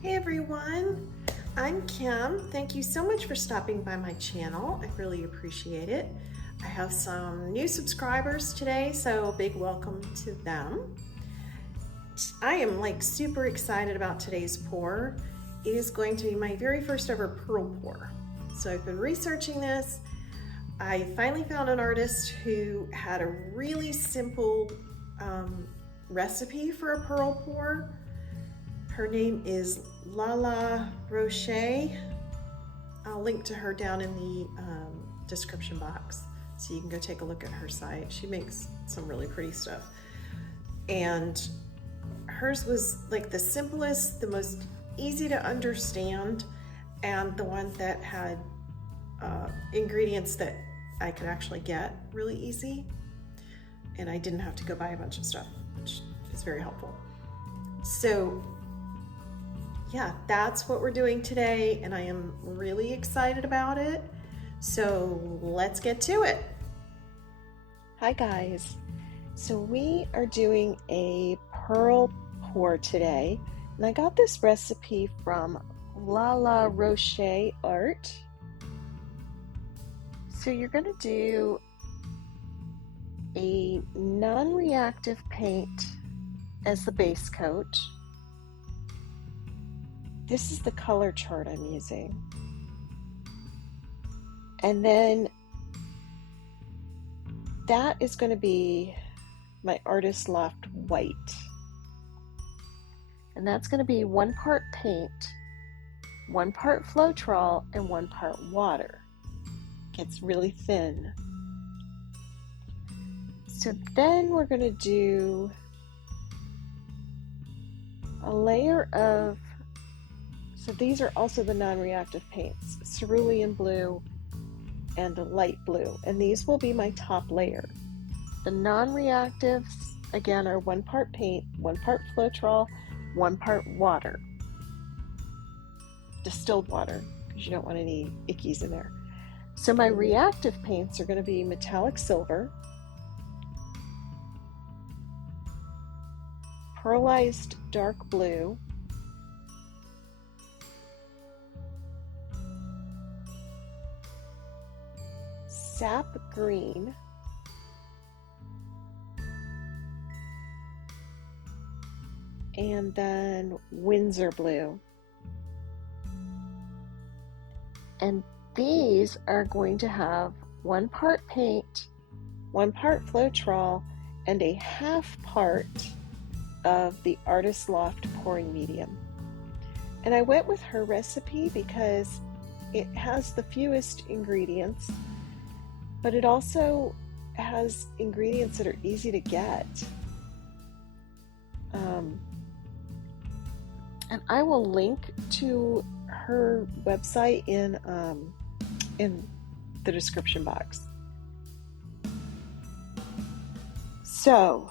Hey everyone, I'm Kim. Thank you so much for stopping by my channel. I really appreciate it. I have some new subscribers today, so big welcome to them. I am super excited about today's pour. It is going to be my very first ever pearl pour. So I've been researching this. I finally found an artist who had a really simple recipe for a pearl pour. Her name is Lala Roche. I'll link to her down in the description box so you can go take a look at her site. She makes some really pretty stuff. And hers was like the simplest, the most easy to understand, and the one that had ingredients that I could actually get really easy. And I didn't have to go buy a bunch of stuff, which is very helpful. So yeah, that's what we're doing today, and I am really excited about it. So let's get to it. Hi guys. So we are doing a pearl pour today, and I got this recipe from Lala Roche Art. So you're going to do a non-reactive paint as the base coat. This is the color chart I'm using. And then that is going to be my Artist Loft White. And that's going to be 1 part paint, 1 part Floetrol, and 1 part water. It gets really thin. So then we're going to do a layer of, so these are also the non-reactive paints, cerulean blue and a light blue, and these will be my top layer. The non-reactives, again, are 1 part paint, 1 part Floetrol, 1 part water. Distilled water, because you don't want any ickies in there. So my reactive paints are going to be metallic silver, pearlized dark blue, sap green, and then Windsor blue. And these are going to have 1 part paint, 1 part Floetrol, and a half part of the Artist Loft pouring medium. And I went with her recipe because it has the fewest ingredients, but it also has ingredients that are easy to get. And I will link to her website in the description box. So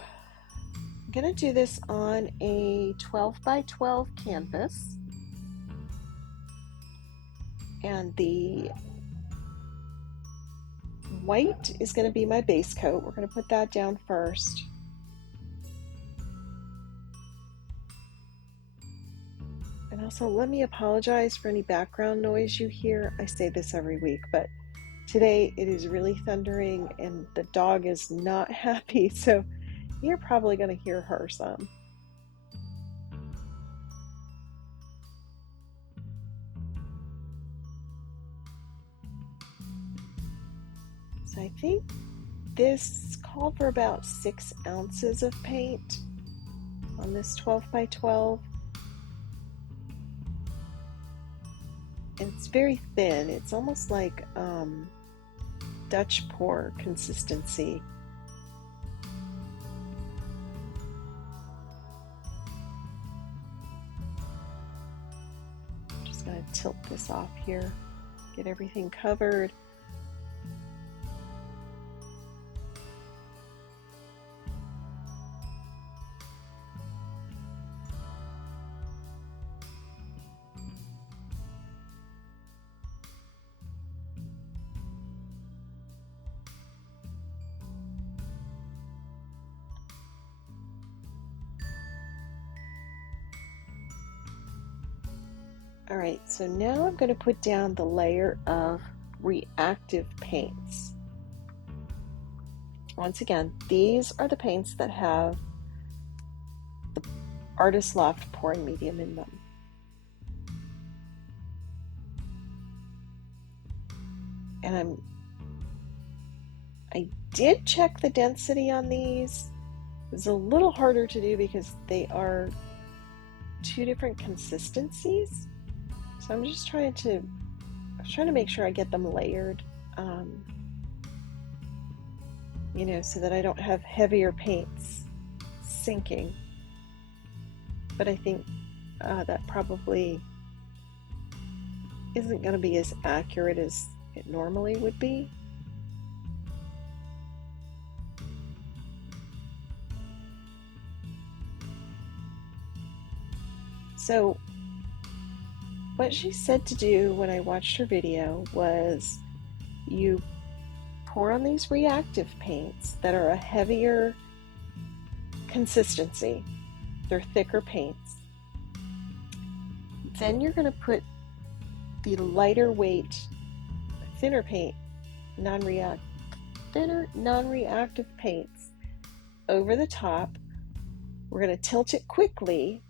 I'm going to do this on a 12 by 12 canvas, and the white is going to be my base coat. We're going to put that down first. And also, let me apologize for any background noise you hear. I say this every week, but today it is really thundering and the dog is not happy, so you're probably going to hear her some. So I think this called for about 6 ounces of paint on this 12 by 12. And it's very thin. It's almost like Dutch pour consistency. I'm just going to tilt this off here, get everything covered. All right, so now I'm going to put down the layer of reactive paints. Once again, these are the paints that have the Artist Loft pouring medium in them. And I did check the density on these. It's a little harder to do because they are two different consistencies. So I'm just trying to make sure I get them layered, you know, so that I don't have heavier paints sinking. But I think that probably isn't going to be as accurate as it normally would be. So what she said to do when I watched her video was you pour on these reactive paints that are a heavier consistency. They're thicker paints. Then you're going to put the lighter weight, thinner paint, non-reactive paints over the top. We're going to tilt it quickly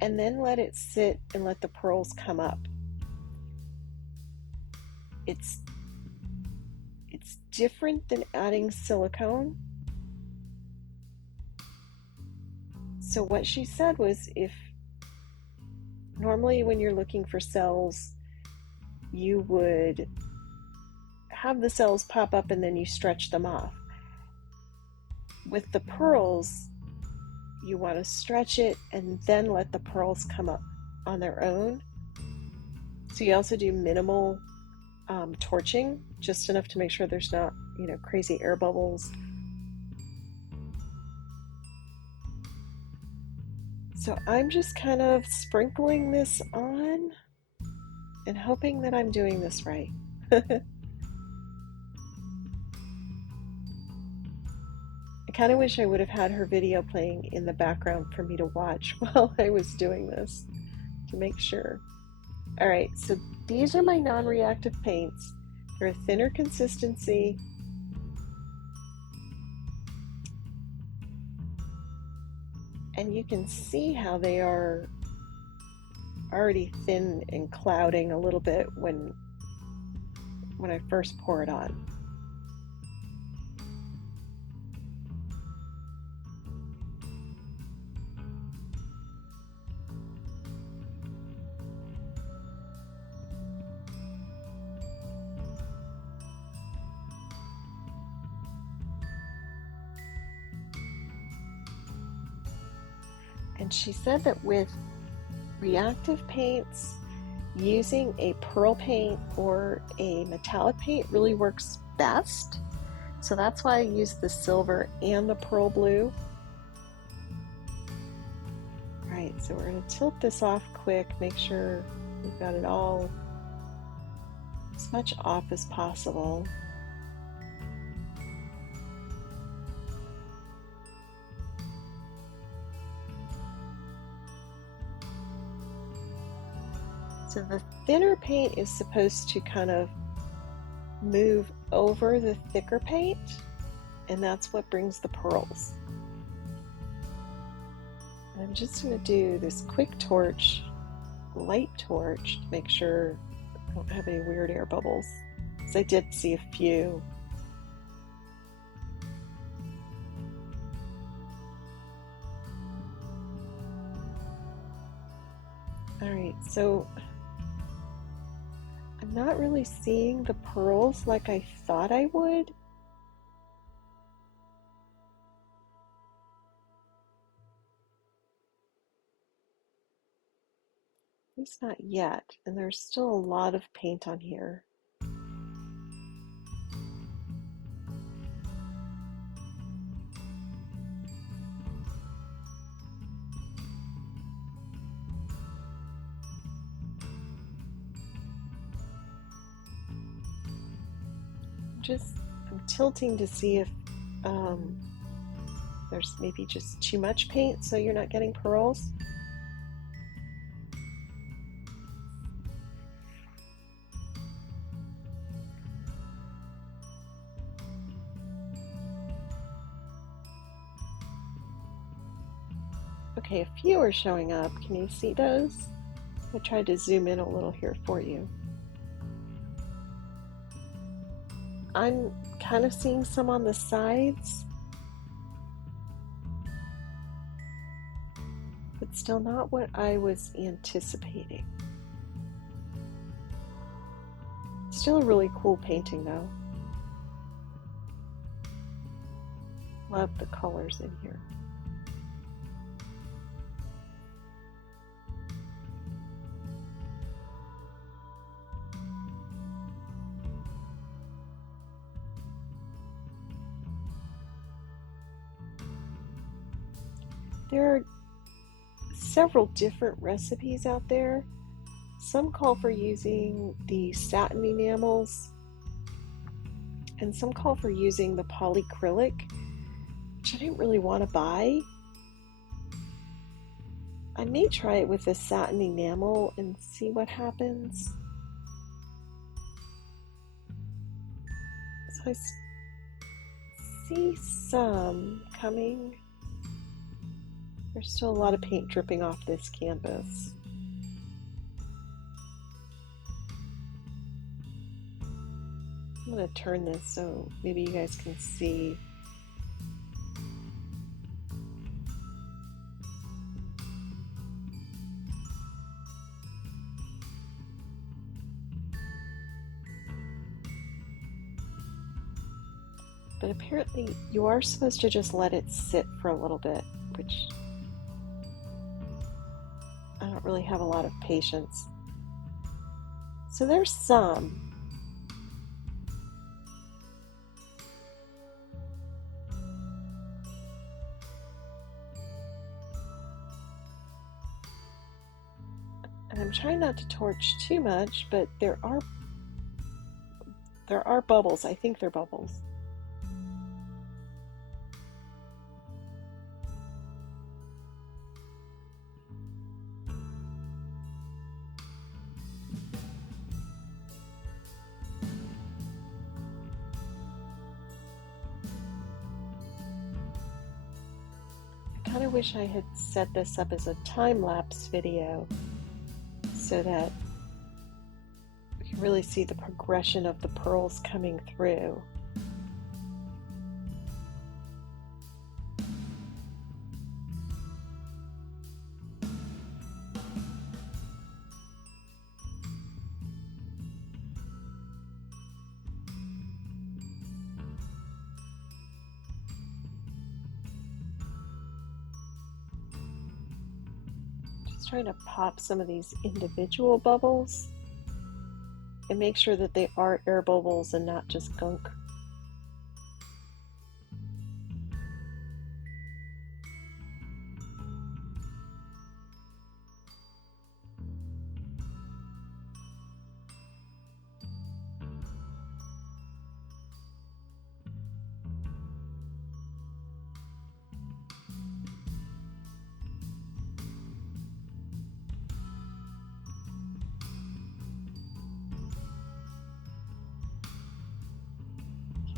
and then let it sit and let the pearls come up. It's different than adding silicone. So what she said was, if normally when you're looking for cells, you would have the cells pop up and then you stretch them off. With the pearls, you want to stretch it and then let the pearls come up on their own. So you also do minimal torching, just enough to make sure there's not, you know, crazy air bubbles. So I'm just kind of sprinkling this on and hoping that I'm doing this right. I kind of wish I would have had her video playing in the background for me to watch while I was doing this to make sure. All right, so these are my non-reactive paints. They're a thinner consistency. And you can see how they are already thin and clouding a little bit when I first pour it on. And she said that with reactive paints, using a pearl paint or a metallic paint really works best. So that's why I use the silver and the pearl blue. All right, so we're going to tilt this off quick, make sure we've got it all as much off as possible. So the thinner paint is supposed to kind of move over the thicker paint, and that's what brings the pearls. And I'm just going to do this quick torch, light torch, to make sure I don't have any weird air bubbles, because I did see a few. All right, so I'm not really seeing the pearls like I thought I would. At least not yet, and there's still a lot of paint on here. I'm tilting to see if there's maybe just too much paint so you're not getting pearls. Okay, a few are showing up. Can you see those? I tried to zoom in a little here for you. I'm kind of seeing some on the sides, but still not what I was anticipating. Still a really cool painting though. Love the colors in here. There are several different recipes out there. Some call for using the satin enamels, and some call for using the polyacrylic, which I didn't really want to buy. I may try it with the satin enamel and see what happens. So I see some coming. There's still a lot of paint dripping off this canvas. I'm going to turn this so maybe you guys can see. But apparently you are supposed to just let it sit for a little bit, which I don't really have a lot of patience. So there's some. And I'm trying not to torch too much, but there are bubbles. I think they're bubbles. I kind of wish I had set this up as a time-lapse video so that we can really see the progression of the pearls coming through. Trying to pop some of these individual bubbles and make sure that they are air bubbles and not just gunk.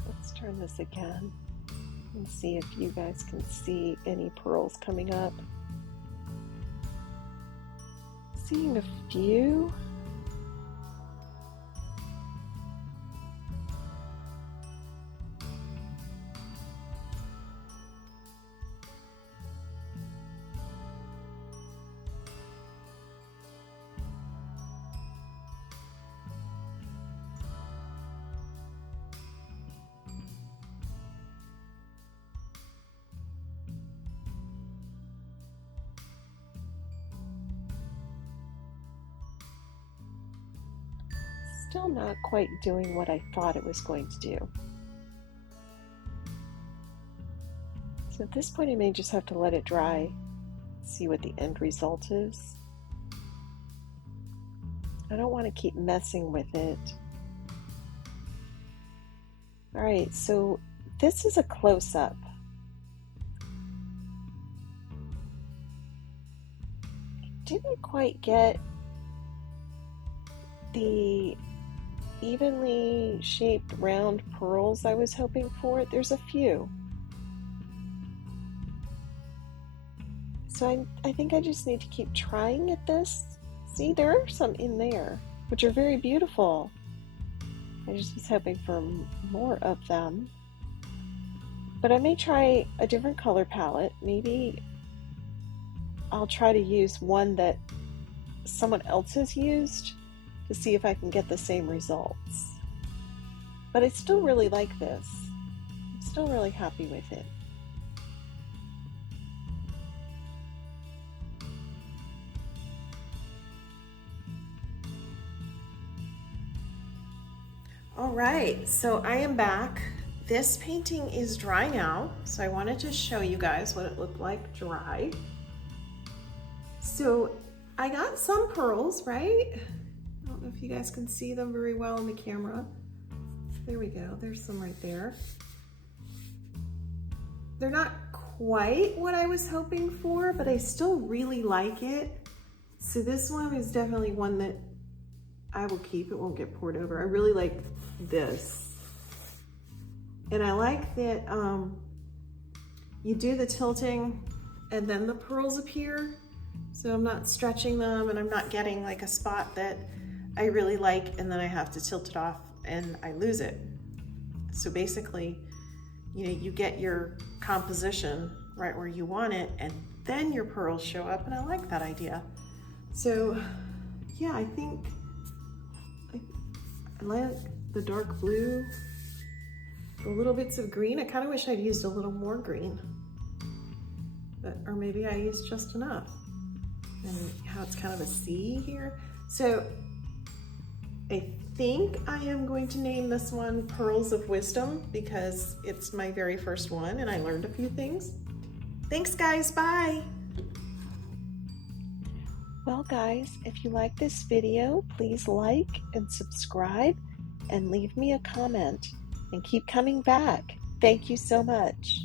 Let's turn this again and see if you guys can see any pearls coming up. Seeing a few. Still not quite doing what I thought it was going to do. So at this point I may just have to let it dry, see what the end result is. I don't want to keep messing with it. Alright, so this is a close-up. I didn't quite get the evenly shaped round pearls I was hoping for. There's a few. So I think I just need to keep trying at this. See, there are some in there, which are very beautiful. I just was hoping for more of them. But I may try a different color palette. Maybe I'll try to use one that someone else has used to see if I can get the same results. But I still really like this. I'm still really happy with it. All right, so I am back. This painting is dry now, so I wanted to show you guys what it looked like dry. So I got some pearls, right? I don't know if you guys can see them very well in the camera. There we go, there's some right there. They're not quite what I was hoping for, but I still really like it. So this one is definitely one that I will keep. It won't get poured over. I really like this. And I like that you do the tilting and then the pearls appear. So I'm not stretching them and I'm not getting like a spot that I really like and then I have to tilt it off and I lose it. So basically, you know, you get your composition right where you want it and then your pearls show up, and I like that idea. So yeah, I think I like the dark blue, the little bits of green. I kind of wish I'd used a little more green, but, or maybe I used just enough. And how it's kind of a C here. So I think I am going to name this one Pearls of Wisdom because it's my very first one and I learned a few things. Thanks guys, bye. Well guys, if you like this video, please like and subscribe and leave me a comment and keep coming back. Thank you so much.